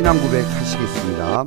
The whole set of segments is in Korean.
신앙 고백하시겠습니다.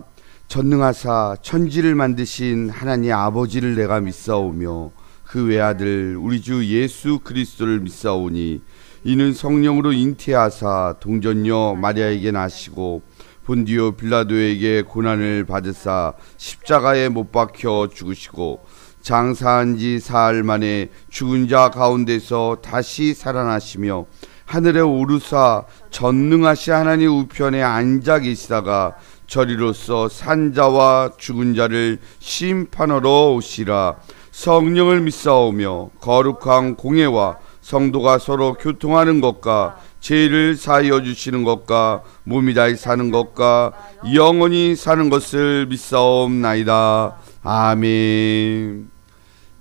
전능하사 천지를 만드신 하나님 아버지를 내가 믿사오며 그 외아들 우리 주 예수 그리스도를 믿사오니 이는 성령으로 잉태하사 동전녀 마리아에게 나시고 본디오 빌라도에게 고난을 받으사 십자가에 못 박혀 죽으시고 장사한 지 사흘 만에 죽은 자 가운데서 다시 살아나시며 하늘에 오르사 전능하신 하나님 우편에 앉아 계시다가 저리로서 산자와 죽은 자를 심판하러 오시라. 성령을 믿사오며 거룩한 공예와 성도가 서로 교통하는 것과 죄를 사하여 주시는 것과 몸이 다히 사는 것과 영원히 사는 것을 믿사옵나이다. 아멘.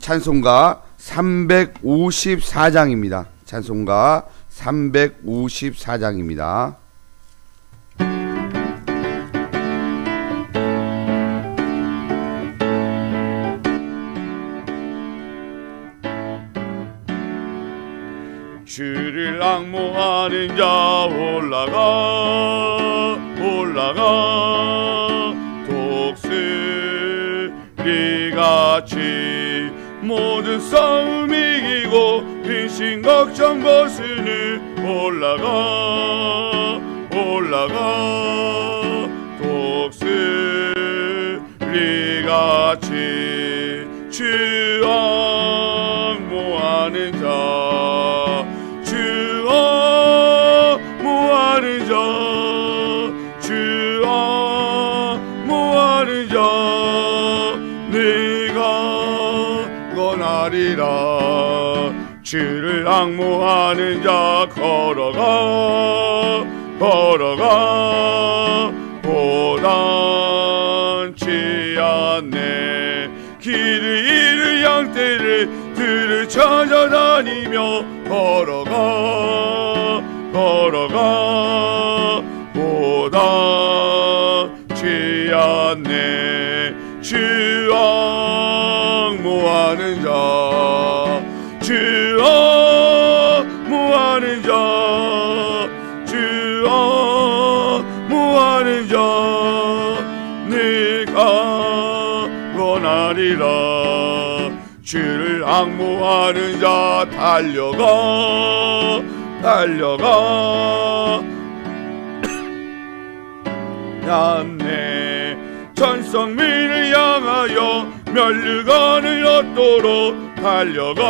찬송가 354장입니다. 찬송가 354장입니다. 주를 앙모하는 자 올라가 독수리같이 모든 싸움 이기고 근심 걱정 벗으니 올라가 독수리같이 주 앙모하는 자 주를 앙모하는 자 걸어가 고단치 않네. 길을 잃을 양떼를 들을 찾아다니며 걸어가 고단치 않네. 주 앙모하는 자 내가 원하리라. 주를 앙모하는 자 달려가 얌내 전성민을 향하여 멸류관을 얻도록 달려가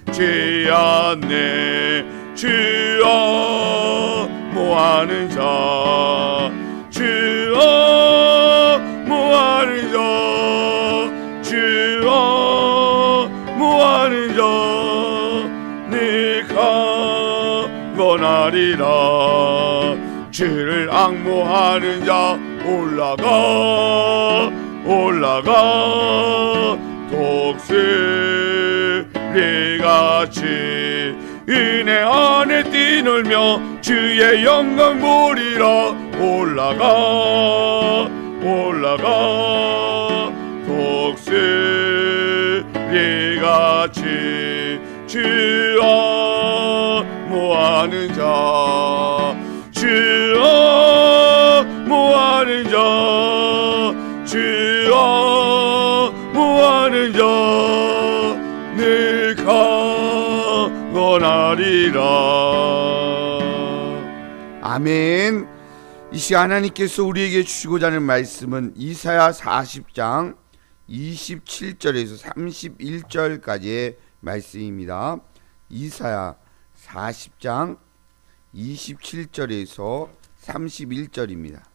피곤치 않네. 주 앙모하는 자 내가 원하리라. 주를 앙모하는 자 올라가 독수리같이 은혜 안에 뛰놀며 주의 영광 보리라. 올라가 독수리같이 주 앙모하는 자 내가 원하리라. 아멘. 이 시간 하나님께서 우리에게 주시고자 하는 말씀은 이사야 40장 27절에서 31절까지의 말씀입니다. 이사야 40장 27절에서 31절입니다.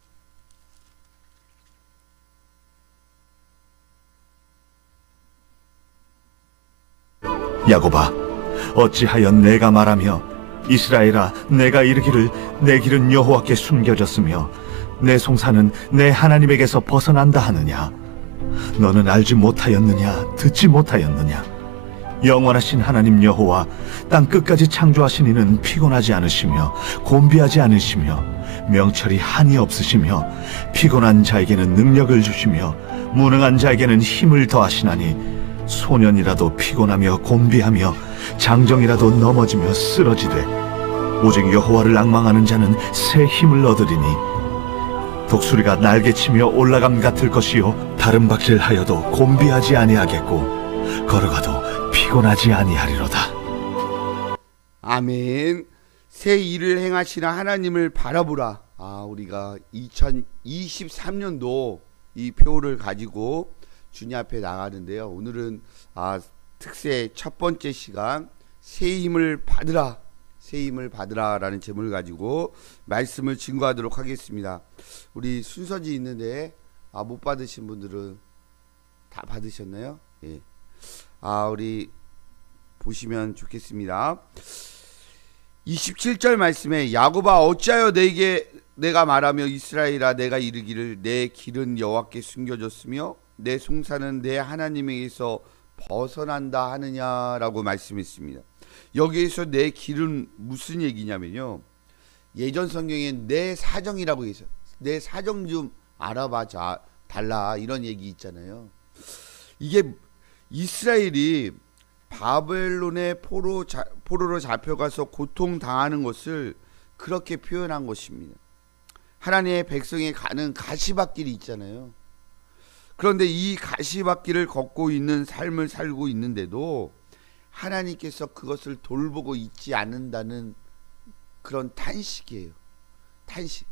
야곱아, 어찌하여 내가 말하며 이스라엘아, 내가 이르기를 내 길은 여호와께 숨겨졌으며 내 송사는 내 하나님에게서 벗어난다 하느냐? 너는 알지 못하였느냐? 듣지 못하였느냐? 영원하신 하나님 여호와 땅 끝까지 창조하신 이는 피곤하지 않으시며 곤비하지 않으시며 명철이 한이 없으시며 피곤한 자에게는 능력을 주시며 무능한 자에게는 힘을 더하시나니 소년이라도 피곤하며 곤비하며 장정이라도 넘어지며 쓰러지되 오직 여호와를 앙망하는 자는 새 힘을 얻으리니 독수리가 날개치며 올라감 같을 것이요 다른 박질하여도 곤비하지 아니하겠고 걸어가도 피곤하지 아니하리로다. 아멘. 새 일을 행하시는 하나님을 바라보라. 우리가 2023년도 이 표를 가지고 주님 앞에 나가는데요. 오늘은 특세 첫 번째 시간 새 힘을 받으라, 새 힘을 받으라라는 제목을 가지고 말씀을 증거하도록 하겠습니다. 우리 순서지 있는데 못 받으신 분들은 다 받으셨나요? 예. 우리 보시면 좋겠습니다. 27절 말씀에 야곱아 어찌하여 내가 말하며 이스라엘아 내가 이르기를 내 길은 여호와께 숨겨졌으며 내 송사는 내 하나님에게서 벗어난다 하느냐라고 말씀했습니다. 여기에서 내 길은 무슨 얘기냐면요, 예전 성경에 내 사정이라고 해서 내 사정 좀 알아봐 달라 이런 얘기 있잖아요. 이게 이스라엘이 바벨론의 포로로 잡혀가서 고통당하는 것을 그렇게 표현한 것입니다. 하나님의 백성이 가는 가시밭길이 있잖아요. 그런데 이 가시밭길을 걷고 있는 삶을 살고 있는데도 하나님께서 그것을 돌보고 있지 않는다는 그런 탄식이에요. 탄식.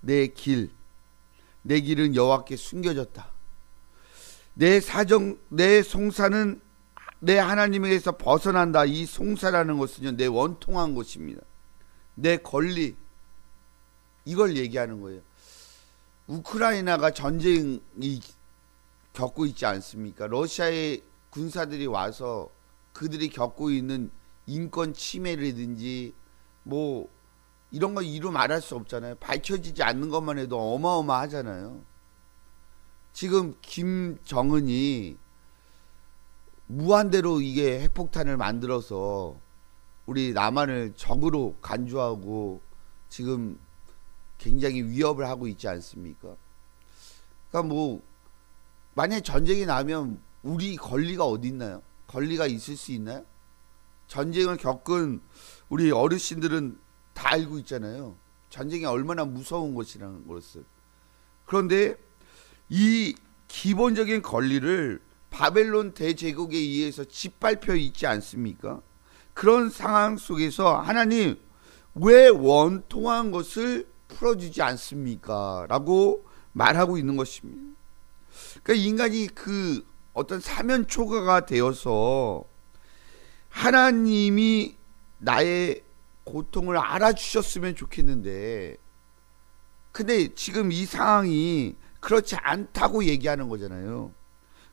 내 길은 여호와께 숨겨졌다. 내 사정, 내 송사는 내 하나님에게서 벗어난다. 이 송사라는 것은요, 내 원통한 것입니다. 내 권리, 이걸 얘기하는 거예요. 우크라이나가 전쟁이 겪고 있지 않습니까? 러시아의 군사들이 와서 그들이 겪고 있는 인권 침해라든지 뭐 이런 거 이루 말할 수 없잖아요. 밝혀지지 않는 것만 해도 어마어마하잖아요. 지금 김정은이 무한대로 이게 핵폭탄을 만들어서 우리 남한을 적으로 간주하고 지금 굉장히 위협을 하고 있지 않습니까? 그러니까 뭐 만약에 전쟁이 나면 우리 권리가 어디 있나요? 권리가 있을 수 있나요? 전쟁을 겪은 우리 어르신들은 다 알고 있잖아요. 전쟁이 얼마나 무서운 것이라는 것을. 그런데 이 기본적인 권리를 바벨론 대제국에 의해서 짓밟혀 있지 않습니까? 그런 상황 속에서 하나님 왜 원통한 것을 풀어주지 않습니까? 라고 말하고 있는 것입니다. 그러니까 인간이 그 어떤 사면 초가가 되어서 하나님이 나의 고통을 알아주셨으면 좋겠는데, 근데 지금 이 상황이 그렇지 않다고 얘기하는 거잖아요.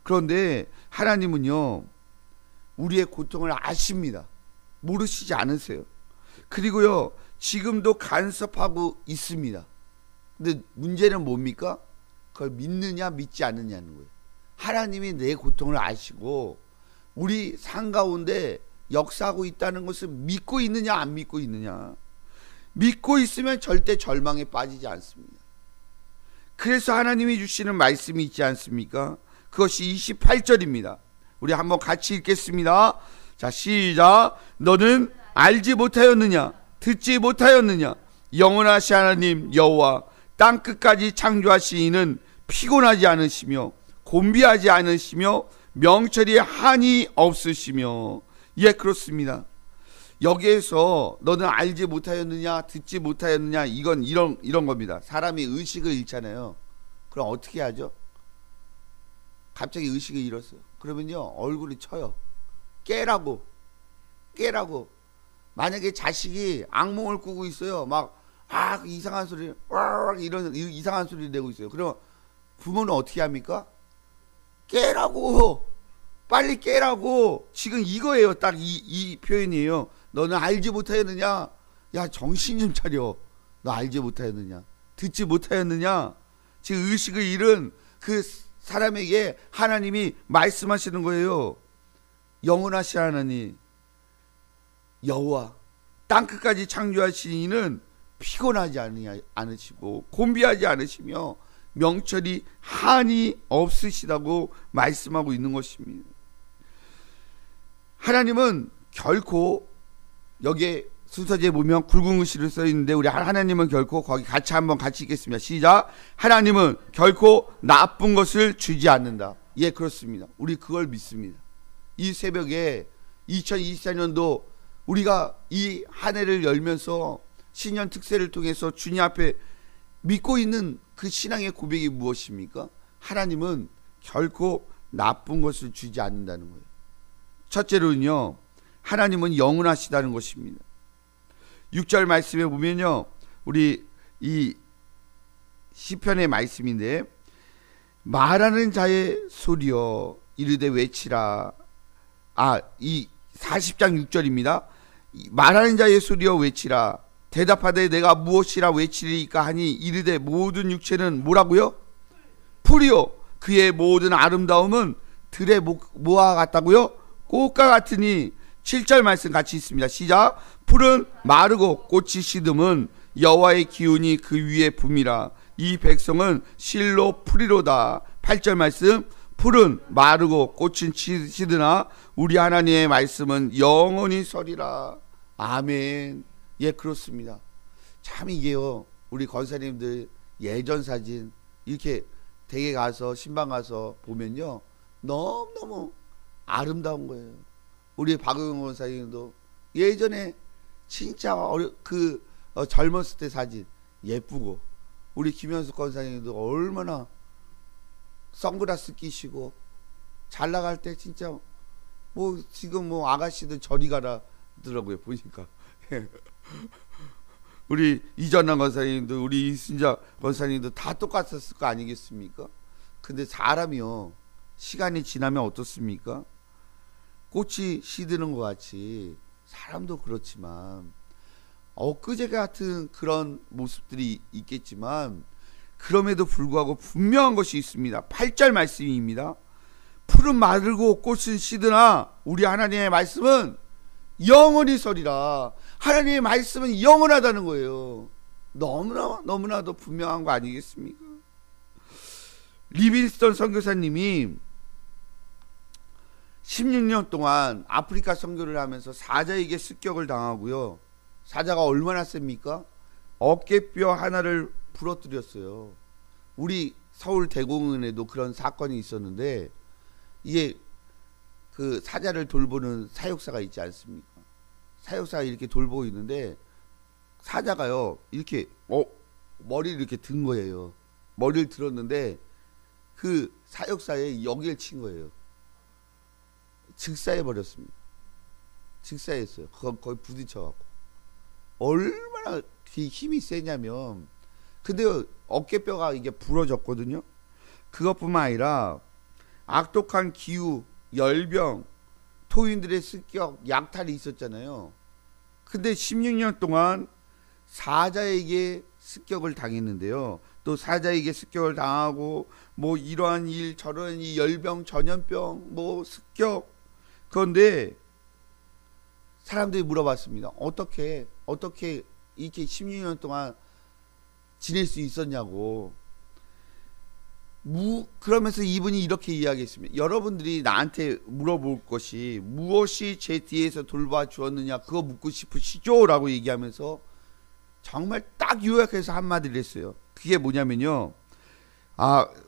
그런데 하나님은요, 우리의 고통을 아십니다. 모르시지 않으세요. 그리고요, 지금도 간섭하고 있습니다. 근데 문제는 뭡니까? 그걸 믿느냐 믿지 않느냐는 거예요. 하나님이 내 고통을 아시고 우리 삶 가운데 역사하고 있다는 것을 믿고 있느냐 안 믿고 있느냐. 믿고 있으면 절대 절망에 빠지지 않습니다. 그래서 하나님이 주시는 말씀이 있지 않습니까? 그것이 28절입니다. 우리 한번 같이 읽겠습니다. 자, 시작. 너는 알지 못하였느냐? 듣지 못하였느냐? 영원하신 하나님 여호와 땅끝까지 창조하신 이는 피곤하지 않으시며 곤비하지 않으시며 명철이 한이 없으시며. 예, 그렇습니다. 여기에서 너는 알지 못하였느냐, 듣지 못하였느냐, 이건 이런 겁니다. 사람이 의식을 잃잖아요. 그럼 어떻게 하죠? 갑자기 의식을 잃었어요. 그러면요, 얼굴이 쳐요. 깨라고. 만약에 자식이 악몽을 꾸고 있어요. 막 이상한 소리, 이런 이상한 소리를 내고 있어요. 그럼 부모는 어떻게 합니까? 깨라고, 빨리 깨라고. 지금 이거예요. 딱 이 표현이에요. 너는 알지 못하였느냐? 야, 정신 좀 차려. 너 알지 못하였느냐? 듣지 못하였느냐? 지금 의식을 잃은 그 사람에게 하나님이 말씀하시는 거예요. 영원하신 하나님 여호와 땅끝까지 창조하신 이는 피곤하지 않으시고 곤비하지 않으시며 명철이 한이 없으시다고 말씀하고 있는 것입니다. 하나님은 결코 여기에 순서지에 보면 굵은 글씨로 써 있는데 우리 하나님은 결코 거기 같이 읽겠습니다. 시작. 하나님은 결코 나쁜 것을 주지 않는다. 예, 그렇습니다. 우리 그걸 믿습니다. 이 새벽에 2024년도 우리가 이 한 해를 열면서 신년 특세를 통해서 주님 앞에 믿고 있는 그 신앙의 고백이 무엇입니까? 하나님은 결코 나쁜 것을 주지 않는다는 거예요. 첫째로는요, 하나님은 영원하시다는 것입니다. 6절 말씀에 보면요, 우리 이 시편의 말씀인데, 말하는 자의 소리여 이르되 외치라. 이 40장 6절입니다. 말하는 자의 소리여 외치라. 대답하되 내가 무엇이라 외치리까 하니 이르되 모든 육체는 뭐라고요? 풀이요 그의 모든 아름다움은 들의 뭐와 같다고요? 꽃과 같으니. 7절 말씀 같이 있습니다. 시작. 풀은 마르고 꽃이 시듬은 여호와의 기운이 그 위에 붐이라. 이 백성은 실로 풀이로다. 8절 말씀. 풀은 마르고 꽃은 시드나 우리 하나님의 말씀은 영원히 서리라. 아멘. 예, 그렇습니다. 참 이게요, 우리 권사님들 예전 사진 이렇게 댁에 가서 신방 가서 보면요, 너무너무 아름다운 거예요. 우리 박영호 권사님도 예전에 진짜 젊었을 때 사진 예쁘고, 우리 김현숙 권사님도 얼마나 선글라스 끼시고 잘 나갈 때 진짜 지금 아가씨들 저리 가라더라고요 보니까. 우리 이전남 권사님도 우리 이순자 권사님도 다 똑같았을 거 아니겠습니까? 근데 사람이요, 시간이 지나면 어떻습니까? 꽃이 시드는 것 같이 사람도 그렇지만 엊그제 같은 그런 모습들이 있겠지만 그럼에도 불구하고 분명한 것이 있습니다. 8절 말씀입니다. 풀은 마르고 꽃은 시드나 우리 하나님의 말씀은 영원히 서리라. 하나님의 말씀은 영원하다는 거예요. 너무나도 분명한 거 아니겠습니까? 리빈스턴 선교사님이 16년 동안 아프리카 선교를 하면서 사자에게 습격을 당하고요. 사자가 얼마나 셉니까? 어깨뼈 하나를 부러뜨렸어요. 우리 서울 대공원에도 그런 사건이 있었는데, 이게 그 사자를 돌보는 사육사가 있지 않습니까? 사육사가 이렇게 돌보고 있는데 사자가요 이렇게 머리를 이렇게 든 거예요. 머리를 들었는데 그 사육사의 여기를 친 거예요. 즉사해 버렸습니다. 즉사했어요. 거의 부딪혀갖고. 얼마나 힘이 세냐면, 근데 어깨뼈가 이게 부러졌거든요. 그것뿐만 아니라 악독한 기후, 열병, 토인들의 습격, 약탈이 있었잖아요. 근데 16년 동안 사자에게 습격을 당했는데요. 또 사자에게 습격을 당하고 이러한 일 저러한 이 열병, 전염병, 습격. 그런데 사람들이 물어봤습니다. 어떻게 이렇게 16년 동안 지낼 수 있었냐고. 그러면서 이분이 이렇게 이야기했습니다. 여러분들이 나한테 물어볼 것이 무엇이 제 뒤에서 돌봐 주었느냐 그거 묻고 싶으시죠? 라고 얘기하면서 정말 딱 요약해서 한마디를 했어요. 그게 뭐냐면요,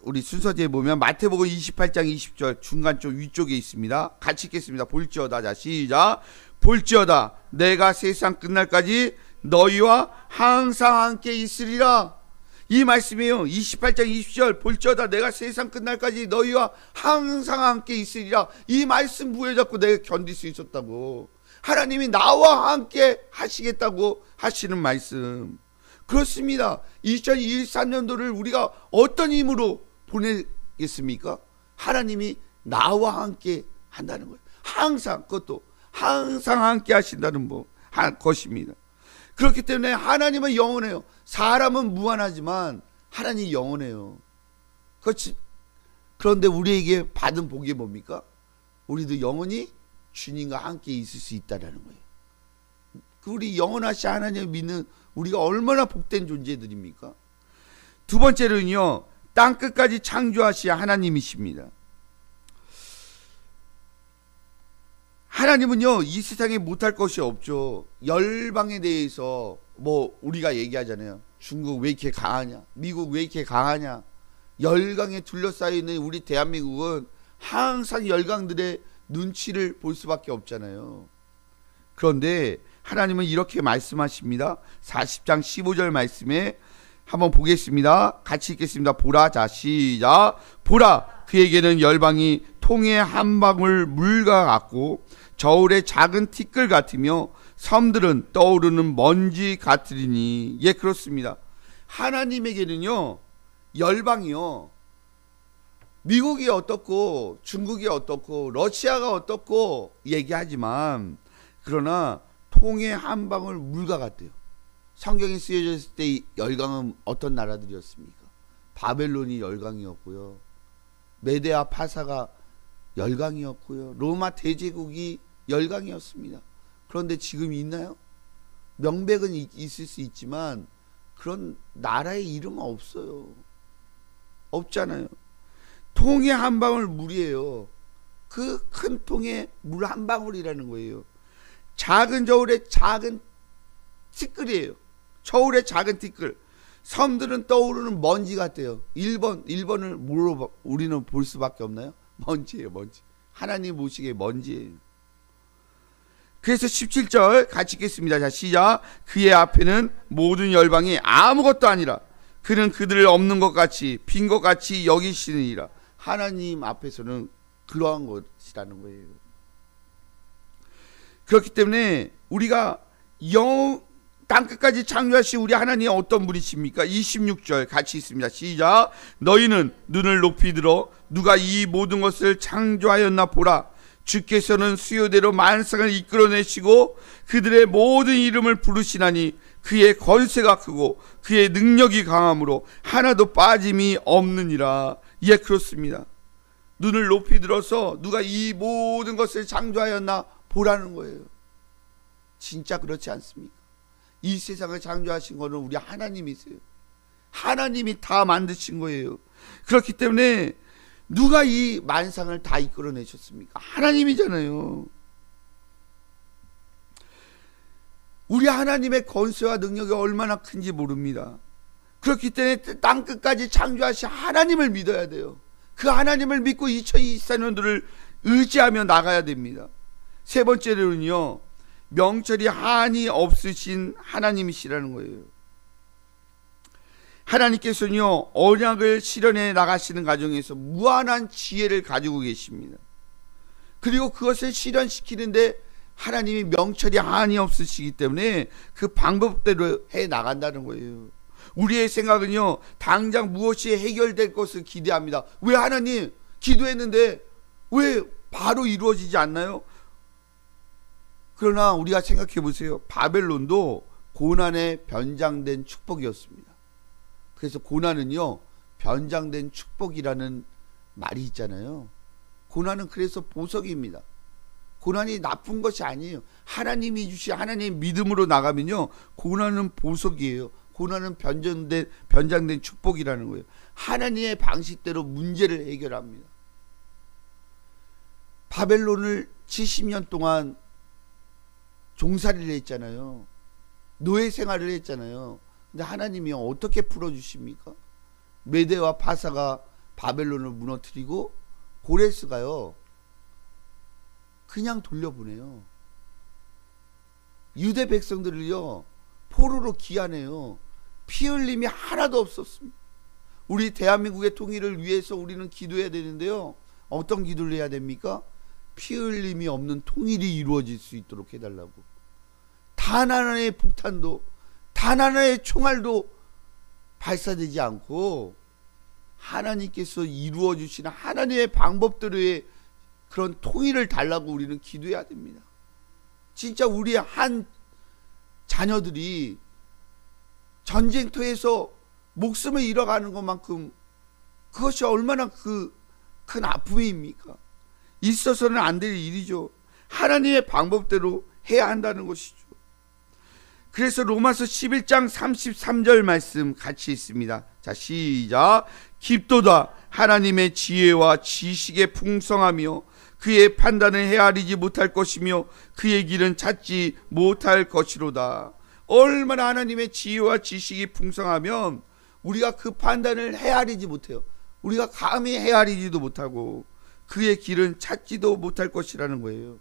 우리 순서지에 보면 마태복음 28장 20절 중간 쪽 위쪽에 있습니다. 같이 읽겠습니다. 볼지어다. 자, 시작. 볼지어다 내가 세상 끝날까지 너희와 항상 함께 있으리라. 이 말씀이에요. 28장 20절 볼지어다 내가 세상 끝날까지 너희와 항상 함께 있으리라. 이 말씀 부여잡고 내가 견딜 수 있었다고. 하나님이 나와 함께 하시겠다고 하시는 말씀. 그렇습니다. 2024년도를 우리가 어떤 힘으로 보내겠습니까? 하나님이 나와 함께 한다는 거예요. 항상, 그것도 항상 함께 하신다는 것입니다. 그렇기 때문에 하나님은 영원해요. 사람은 무한하지만 하나님이 영원해요. 그런데 우리에게 받은 복이 뭡니까? 우리도 영원히 주님과 함께 있을 수 있다는 거예요. 우리 영원하신 하나님을 믿는 우리가 얼마나 복된 존재들입니까? 두 번째로는요, 땅끝까지 창조하신 하나님이십니다. 하나님은요 이 세상에 못할 것이 없죠. 열방에 대해서 뭐 우리가 얘기하잖아요. 중국 왜 이렇게 강하냐, 미국 왜 이렇게 강하냐. 열강에 둘러싸여 있는 우리 대한민국은 항상 열강들의 눈치를 볼 수밖에 없잖아요. 그런데 하나님은 이렇게 말씀하십니다. 40장 15절 말씀에 한번 보겠습니다. 같이 읽겠습니다. 보라, 자 시작. 보라, 그에게는 열방이 통의 한 방울 물과 같고 저울의 작은 티끌 같으며 섬들은 떠오르는 먼지 같으리니. 예, 그렇습니다. 하나님에게는요 열방이요 미국이 어떻고 중국이 어떻고 러시아가 어떻고 얘기하지만 그러나 통의 한 방울 물과 같대요. 성경이 쓰여져 있을 때 열강은 어떤 나라들이었습니까? 바벨론이 열강이었고요, 메데아 파사가 열강이었고요, 로마 대제국이 열강이었습니다. 그런데 지금 있나요? 명백은 있을 수 있지만 그런 나라의 이름은 없어요. 없잖아요. 통에 한 방울 물이에요. 그 큰 통에 물 한 방울이라는 거예요. 작은 저울의 작은 티끌이에요. 저울의 작은 티끌. 섬들은 떠오르는 먼지 같아요. 1번을 뭐로 우리는 볼 수밖에 없나요? 먼지예요, 먼지. 하나님 보시기에 먼지예요. 그래서 17절 같이 읽겠습니다. 자 시작. 그의 앞에는 모든 열방이 아무것도 아니라 그는 그들을 없는 것 같이 빈 것 같이 여기시느니라. 하나님 앞에서는 그러한 것이라는 거예요. 그렇기 때문에 우리가 땅끝까지 창조하신 우리 하나님이 어떤 분이십니까? 26절 같이 있습니다. 시작. 너희는 눈을 높이 들어 누가 이 모든 것을 창조하였나 보라. 주께서는 수요대로 만상을 이끌어내시고 그들의 모든 이름을 부르시나니 그의 권세가 크고 그의 능력이 강함으로 하나도 빠짐이 없느니라. 예, 그렇습니다. 눈을 높이 들어서 누가 이 모든 것을 창조하였나 보라는 거예요. 진짜 그렇지 않습니까? 이 세상을 창조하신 것은 우리 하나님이세요. 하나님이 다 만드신 거예요. 그렇기 때문에 누가 이 만상을 다 이끌어내셨습니까? 하나님이잖아요. 우리 하나님의 권세와 능력이 얼마나 큰지 모릅니다. 그렇기 때문에 땅끝까지 창조하신 하나님을 믿어야 돼요. 그 하나님을 믿고 2024년도를 의지하며 나가야 됩니다. 세 번째로는요, 명철이 한이 없으신 하나님이시라는 거예요. 하나님께서는요 언약을 실현해 나가시는 과정에서 무한한 지혜를 가지고 계십니다. 그리고 그것을 실현시키는데 하나님이 명철이 한이 없으시기 때문에 그 방법대로 해 나간다는 거예요. 우리의 생각은요 당장 무엇이 해결될 것을 기대합니다. 왜 하나님 기도했는데 왜 바로 이루어지지 않나요? 그러나 우리가 생각해 보세요. 바벨론도 고난의 변장된 축복이었습니다. 그래서 고난은요 변장된 축복이라는 말이 있잖아요. 고난은 그래서 보석입니다. 고난이 나쁜 것이 아니에요. 하나님이 주신 하나님의 믿음으로 나가면요 고난은 보석이에요. 고난은 변장된 축복이라는 거예요. 하나님의 방식대로 문제를 해결합니다. 바벨론을 70년 동안 종살이를 했잖아요. 노예 생활을 했잖아요. 근데 하나님이 어떻게 풀어주십니까? 메대와 파사가 바벨론을 무너뜨리고 고레스가요 그냥 돌려보내요. 유대 백성들을요 포로로 귀환해요. 피 흘림이 하나도 없었습니다. 우리 대한민국의 통일을 위해서 우리는 기도해야 되는데요 어떤 기도를 해야 됩니까? 피 흘림이 없는 통일이 이루어질 수 있도록 해달라고. 단 하나의 폭탄도 단 하나의 총알도 발사되지 않고 하나님께서 이루어 주시는 하나님의 방법대로의 그런 통일을 달라고 우리는 기도해야 됩니다. 진짜 우리의 한 자녀들이 전쟁터에서 목숨을 잃어가는 것만큼 그것이 얼마나 큰 아픔입니까? 있어서는 안 될 일이죠. 하나님의 방법대로 해야 한다는 것이죠. 그래서 로마서 11장 33절 말씀 같이 있습니다. 자 시작. 깊도다 하나님의 지혜와 지식의 풍성하며 그의 판단을 헤아리지 못할 것이며 그의 길은 찾지 못할 것이로다. 얼마나 하나님의 지혜와 지식이 풍성하면 우리가 그 판단을 헤아리지 못해요. 우리가 감히 헤아리지도 못하고 그의 길은 찾지도 못할 것이라는 거예요.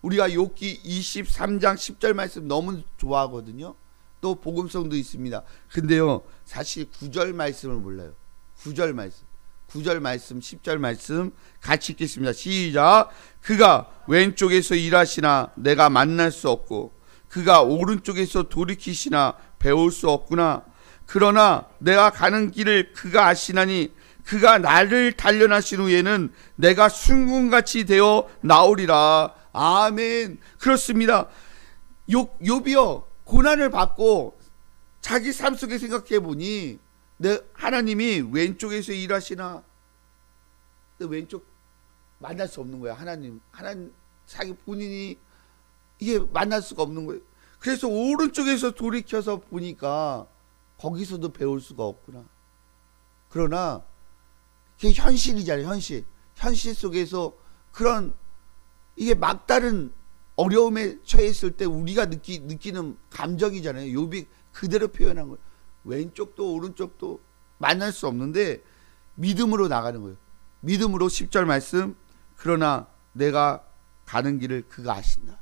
우리가 욥기 23장 10절 말씀 너무 좋아하거든요. 또 복음성도 있습니다. 근데요, 사실 9절 말씀을 몰라요. 9절 말씀, 9절 말씀, 10절 말씀 같이 읽겠습니다. 시작. 그가 왼쪽에서 일하시나 내가 만날 수 없고 그가 오른쪽에서 돌이키시나 배울 수 없구나. 그러나 내가 가는 길을 그가 아시나니 그가 나를 단련하신 후에는 내가 순금같이 되어 나오리라. 아멘. 그렇습니다. 욥이요, 고난을 받고 자기 삶 속에 생각해 보니 하나님이 왼쪽에서 일하시나, 왼쪽 만날 수 없는 거야. 하나님 자기 본인이 이게 만날 수가 없는 거예요. 그래서 오른쪽에서 돌이켜서 보니까 거기서도 배울 수가 없구나. 그러나 그게 현실이잖아요. 현실 속에서 그런 이게 막다른 어려움에 처했을 때 우리가 느끼는 감정이잖아요. 욥이 그대로 표현한 거예요. 왼쪽도 오른쪽도 만날 수 없는데 믿음으로 나가는 거예요. 믿음으로 10절 말씀. 그러나 내가 가는 길을 그가 아신다.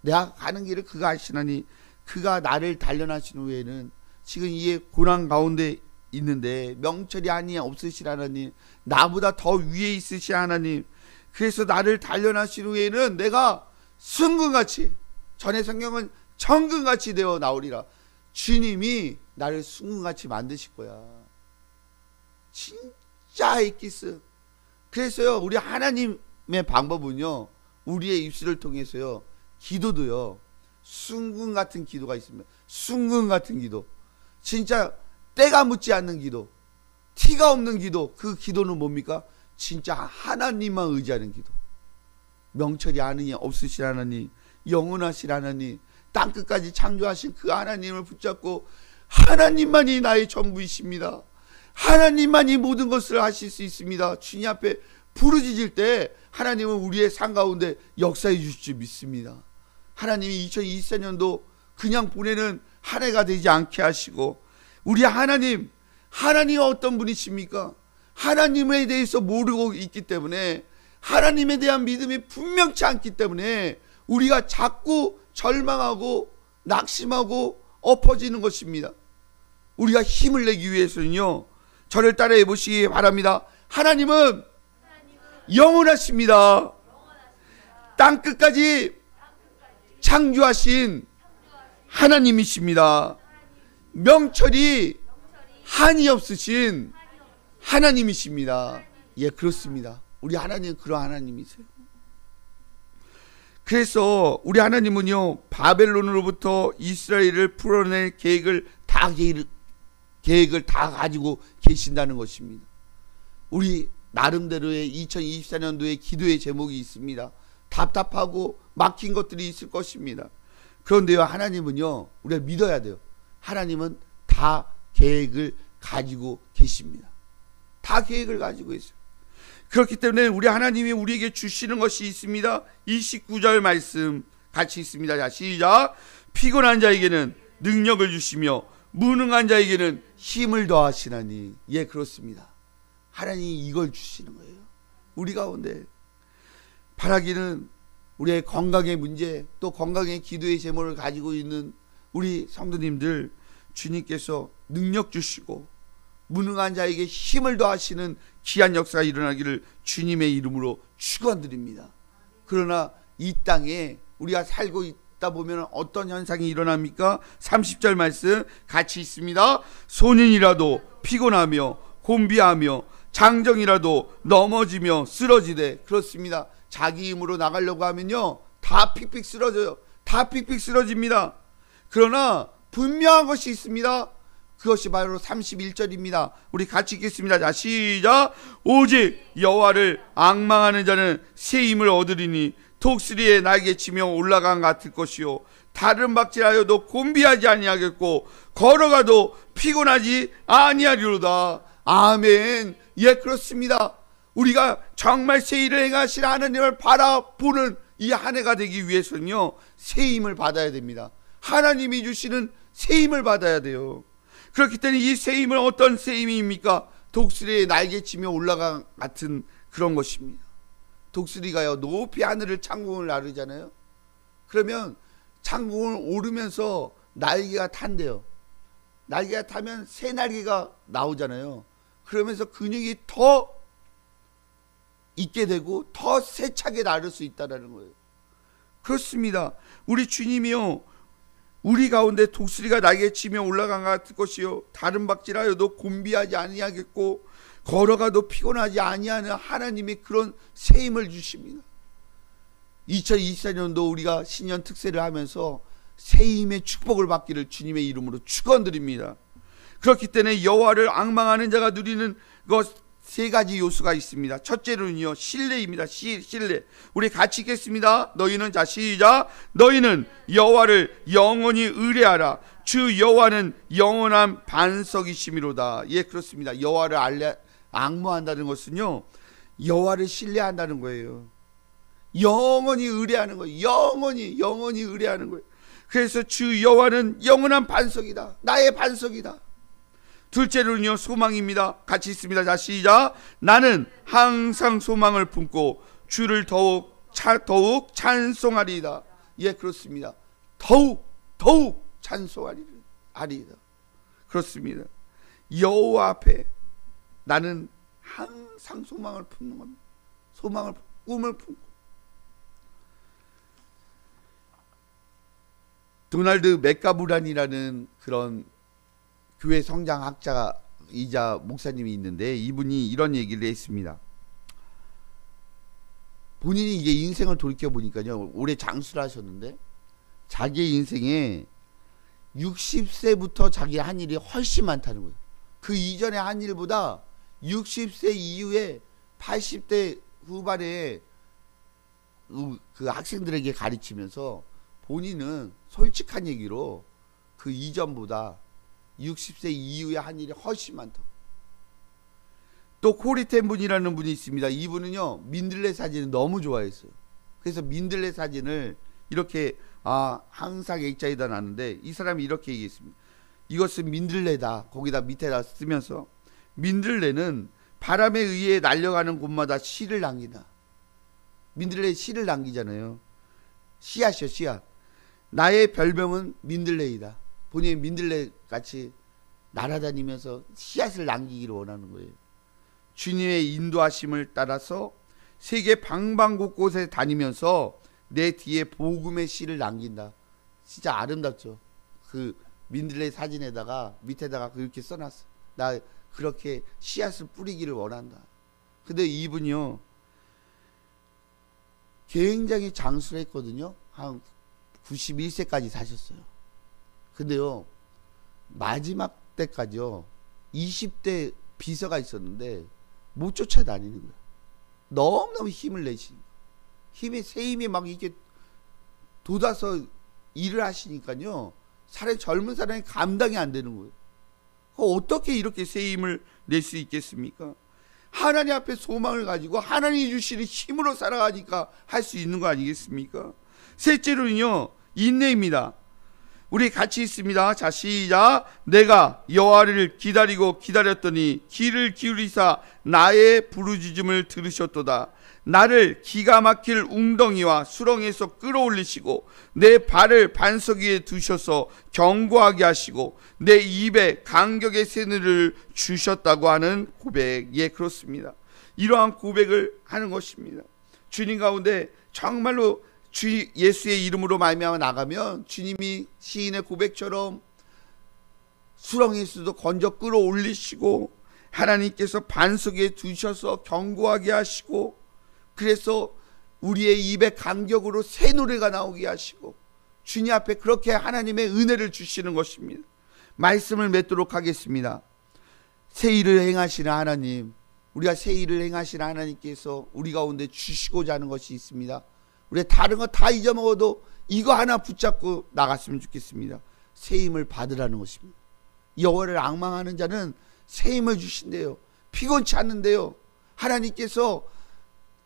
내가 가는 길을 그가 아시나니 그가 나를 단련하신 후에는, 지금 이에 고난 가운데 있는데 명철이 아니 없으실 하나님, 나보다 더 위에 있으신 하나님, 그래서 나를 단련하신 후에는 내가 순금같이, 전에 성경은 정금같이 되어 나오리라. 주님이 나를 순금같이 만드실 거야. 진짜 엑기스. 그래서요, 우리 하나님의 방법은요, 우리의 입술을 통해서요, 기도도요, 순금 같은 기도가 있습니다. 순금 같은 기도, 진짜 때가 묻지 않는 기도, 티가 없는 기도. 그 기도는 뭡니까? 진짜 하나님만 의지하는 기도. 명철이 아느니 없으실 하나님, 영원하실 하나님, 땅끝까지 창조하신 그 하나님을 붙잡고, 하나님만이 나의 전부이십니다. 하나님만이 모든 것을 하실 수 있습니다. 주님 앞에 부르짖을 때 하나님은 우리의 삶 가운데 역사해 주실 줄 믿습니다. 하나님이 2024년도 그냥 보내는 한 해가 되지 않게 하시고, 우리 하나님이 어떤 분이십니까? 하나님에 대해서 모르고 있기 때문에, 하나님에 대한 믿음이 분명치 않기 때문에 우리가 자꾸 절망하고 낙심하고 엎어지는 것입니다. 우리가 힘을 내기 위해서는요, 저를 따라해 보시기 바랍니다. 하나님은 영원하십니다. 땅끝까지 창조하신 하나님이십니다. 명철이 한이 없으신 하나님이십니다. 예, 그렇습니다. 우리 하나님은 그런 하나님이세요. 그래서 우리 하나님은요, 바벨론으로부터 이스라엘을 풀어낼 계획을 다 가지고 계신다는 것입니다. 우리 나름대로의 2024년도의 기도의 제목이 있습니다. 답답하고 막힌 것들이 있을 것입니다. 그런데요, 하나님은요, 우리가 믿어야 돼요. 하나님은 다 계획을 가지고 계십니다. 다 계획을 가지고 있어요. 그렇기 때문에 우리 하나님이 우리에게 주시는 것이 있습니다. 29절 말씀 같이 있습니다. 자, 시작. 피곤한 자에게는 능력을 주시며 무능한 자에게는 힘을 더하시나니. 예, 그렇습니다. 하나님이 이걸 주시는 거예요. 우리 가운데 바라기는 우리의 건강의 문제, 또 건강의 기도의 제목을 가지고 있는 우리 성도님들, 주님께서 능력 주시고 무능한 자에게 힘을 더하시는 귀한 역사가 일어나기를 주님의 이름으로 축원드립니다. 그러나 이 땅에 우리가 살고 있다 보면 어떤 현상이 일어납니까? 30절 말씀 같이 있습니다. 소년이라도 피곤하며 곤비하며 장정이라도 넘어지며 쓰러지되. 그렇습니다. 자기 힘으로 나가려고 하면요, 다 픽픽 쓰러져요. 다 픽픽 쓰러집니다. 그러나 분명한 것이 있습니다. 그것이 바로 31절입니다. 우리 같이 읽겠습니다. 자, 시작. 오직 여호와를 앙망하는 자는 새 힘을 얻으리니 독수리의 날개치며 올라간 같을 것이요, 다른 박질하여도 곤비하지 아니하겠고 걸어가도 피곤하지 아니하리로다. 아멘. 예, 그렇습니다. 우리가 정말 새 일을 행하실 하나님을 바라보는 이 한 해가 되기 위해서는요, 새 힘을 받아야 됩니다. 하나님이 주시는 새 힘을 받아야 돼요. 그렇기 때문에 이 새 힘은 어떤 새 힘입니까? 독수리의 날개치며 올라간 같은 그런 것입니다. 독수리가요, 높이 하늘을 창공을 나르잖아요. 그러면 창공을 오르면서 날개가 탄대요. 날개가 타면 새 날개가 나오잖아요. 그러면서 근육이 더 있게 되고 더 세차게 나를 수 있다는 거예요. 그렇습니다. 우리 주님이요, 우리 가운데 독수리가 날개치며 올라간 것이요, 다른 박질하여도 곤비하지 아니하겠고 걸어가도 피곤하지 아니하는 하나님의 그런 새 힘을 주십니다. 2024년도 우리가 신년 특세를 하면서 새 힘의 축복을 받기를 주님의 이름으로 축원드립니다. 그렇기 때문에 여호와를 앙망하는 자가 누리는 것 세 가지 요소가 있습니다. 첫째로는요, 신뢰입니다. 신뢰. 우리 같이 읽겠습니다. 너희는 시작. 너희는 여호와를 영원히 의뢰하라. 주 여호와는 영원한 반석이심이로다. 예, 그렇습니다. 여호와를 앙모한다는 것은요, 여호와를 신뢰한다는 거예요. 영원히 의뢰하는 거예요. 영원히 의뢰하는 거예요. 그래서 주 여호와는 영원한 반석이다. 나의 반석이다. 둘째로는요, 소망입니다. 같이 있습니다. 자, 시작. 나는 항상 소망을 품고 주를 더욱 찬송하리이다. 예, 그렇습니다. 더욱 찬송하리이다. 그렇습니다. 여호와 앞에 나는 항상 소망을 품는 겁니다. 꿈을 품고. 도널드 맥가브란이라는 그런 교회 성장학자이자 목사님이 있는데, 이분이 이런 얘기를 했습니다. 본인이 이게 인생을 돌이켜 보니까요, 올해 장수를 하셨는데 자기의 인생에 60세부터 자기 한 일이 훨씬 많다는 거예요. 그 이전의 한 일보다 60세 이후에 80대 후반에 그 학생들에게 가르치면서 본인은 솔직한 얘기로 그 이전보다 60세 이후에 한 일이 훨씬 많다. 또 코리텐 분이라는 분이 있습니다. 이분은요, 민들레 사진을 너무 좋아했어요. 그래서 민들레 사진을 이렇게 항상 액자에다 놨는데, 이 사람이 이렇게 얘기했습니다. 이것은 민들레다. 거기다 밑에다 쓰면서, 민들레는 바람에 의해 날려가는 곳마다 씨를 남긴다. 민들레 씨를 남기잖아요. 씨앗이요, 씨앗. 나의 별명은 민들레이다. 본인이 민들레 같이 날아다니면서 씨앗을 남기기를 원하는 거예요. 주님의 인도하심을 따라서 세계 방방곳곳에 다니면서 내 뒤에 복음의 씨를 남긴다. 진짜 아름답죠. 그 민들레 사진에다가 밑에다가 그렇게 써놨어. 나 그렇게 씨앗을 뿌리기를 원한다. 근데 이분이요, 굉장히 장수를 했거든요. 한 91세까지 사셨어요. 근데요, 마지막 때까지요, 20대 비서가 있었는데 못 쫓아다니는 거예요. 너무너무 힘을 내시니까. 새 힘이 막 이렇게 돋아서 일을 하시니까요, 젊은 사람이 감당이 안 되는 거예요. 어떻게 이렇게 새 힘을 낼 수 있겠습니까? 하나님 앞에 소망을 가지고 하나님이 주시는 힘으로 살아가니까 할 수 있는 거 아니겠습니까? 셋째로는요, 인내입니다. 우리 같이 있습니다. 자, 시작. 내가 여호와를 기다렸더니 귀를 기울이사 나의 부르짖음을 들으셨도다. 나를 기가 막힐 웅덩이와 수렁에서 끌어올리시고 내 발을 반석 위에 두셔서 견고하게 하시고 내 입에 간격의 새늘을 주셨다고 하는 고백. 예, 그렇습니다. 이러한 고백을 하는 것입니다. 주님 가운데 정말로 주 예수의 이름으로 말미암아 나가면 주님이 시인의 고백처럼 수렁에서도 건져 끌어올리시고 하나님께서 반석에 두셔서 견고하게 하시고, 그래서 우리의 입의 간격으로 새 노래가 나오게 하시고, 주님 앞에 그렇게 하나님의 은혜를 주시는 것입니다. 말씀을 맺도록 하겠습니다. 새 일을 행하시는 하나님, 우리가 새 일을 행하시는 하나님께서 우리 가운데 주시고자 하는 것이 있습니다. 우리 다른 거 다 잊어먹어도 이거 하나 붙잡고 나갔으면 좋겠습니다. 새 힘을 받으라는 것입니다. 여호와를 앙망하는 자는 새 힘을 주신대요. 피곤치 않는데요. 하나님께서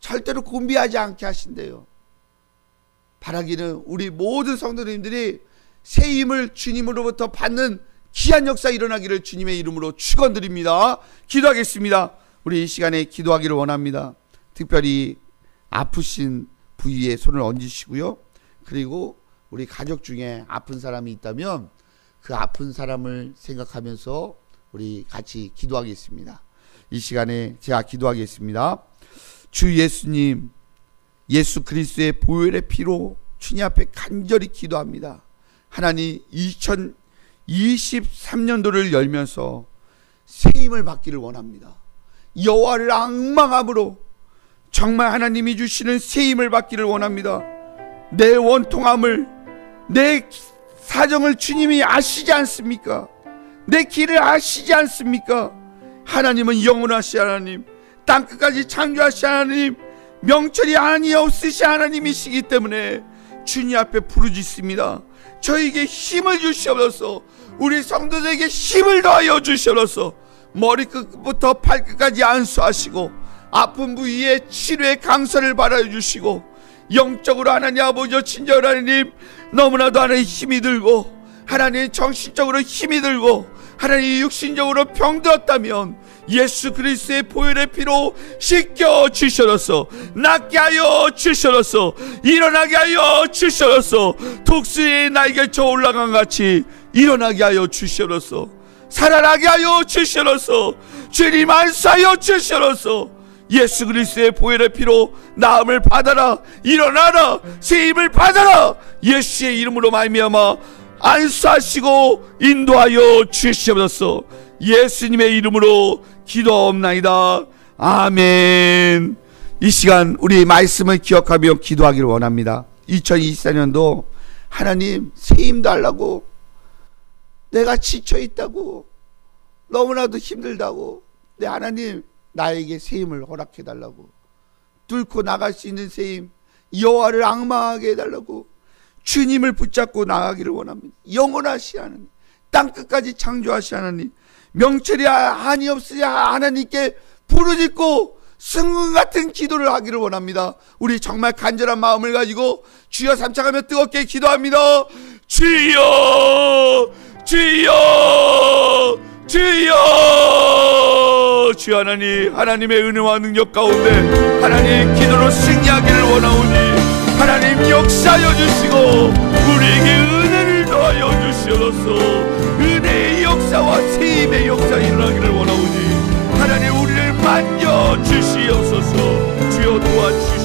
절대로 곤비하지 않게 하신대요. 바라기는 우리 모든 성도님들이 새 힘을 주님으로부터 받는 귀한 역사 일어나기를 주님의 이름으로 축원드립니다. 기도하겠습니다. 우리 이 시간에 기도하기를 원합니다. 특별히 아프신 부위에 손을 얹으시고요. 그리고 우리 가족 중에 아픈 사람이 있다면 그 아픈 사람을 생각하면서 우리 같이 기도하겠습니다. 이 시간에 제가 기도하겠습니다. 주 예수님, 예수 그리스도의 보혈의 피로 주님 앞에 간절히 기도합니다. 하나님, 2023년도를 열면서 새 힘을 받기를 원합니다. 여호와를 앙망함으로 정말 하나님이 주시는 새 힘을 받기를 원합니다. 내 원통함을, 내 사정을 주님이 아시지 않습니까? 내 길을 아시지 않습니까? 하나님은 영원하신 하나님, 땅끝까지 창조하신 하나님, 명철이 아니없으신 하나님이시기 때문에 주님 앞에 부르짖습니다. 저에게 힘을 주시옵소서. 우리 성도들에게 힘을 더하여 주시옵소서. 머리끝부터 발끝까지 안수하시고 아픈 부위에 치료의 강선을 바라여 주시고, 영적으로 하나님 아버지 친절 하나님, 너무나도 하나님 힘이 들고, 하나님 정신적으로 힘이 들고, 하나님 육신적으로 병들었다면 예수 그리스도의 보혈의 피로 씻겨 주셔서 낫게 하여 주셔서 일어나게 하여 주셔서 독수리의 날개쳐 올라간 같이 일어나게 하여 주셔서 살아나게 하여 주셔서 주님 안수하여 주셔서 예수 그리스도의 보혈의 피로 나음을 받아라. 일어나라. 새 힘을 받아라. 예수의 이름으로 말미암아 안수하시고 인도하여 주시옵소서. 예수님의 이름으로 기도옵나이다. 아멘. 이 시간 우리 말씀을 기억하며 기도하기를 원합니다. 2024년도 하나님 새 힘 달라고, 내가 지쳐있다고, 너무나도 힘들다고, 내 하나님 나에게 새 힘을 허락해 달라고, 뚫고 나갈 수 있는 새 힘, 여호와를 앙망하게 해달라고, 주님을 붙잡고 나가기를 원합니다. 영원하신 하나님, 땅끝까지 창조하신 하나님, 명철이 한이 없으시 하나님께 부르짖고 승금 같은 기도를 하기를 원합니다. 우리 정말 간절한 마음을 가지고 주여 삼창하며 뜨겁게 기도합니다. 주여, 주여, 주여. 주 하나님, 하나님의 은혜와 능력 가운데 하나님 기도로 승리하기를 원하오니 하나님 역사하여 주시고 우리에게 은혜를 더하여 주시옵소서. 은혜의 역사와 새 힘의 역사 일어나기를 원하오니 하나님 우리를 만져 주시옵소서. 주여 도와주시옵소서.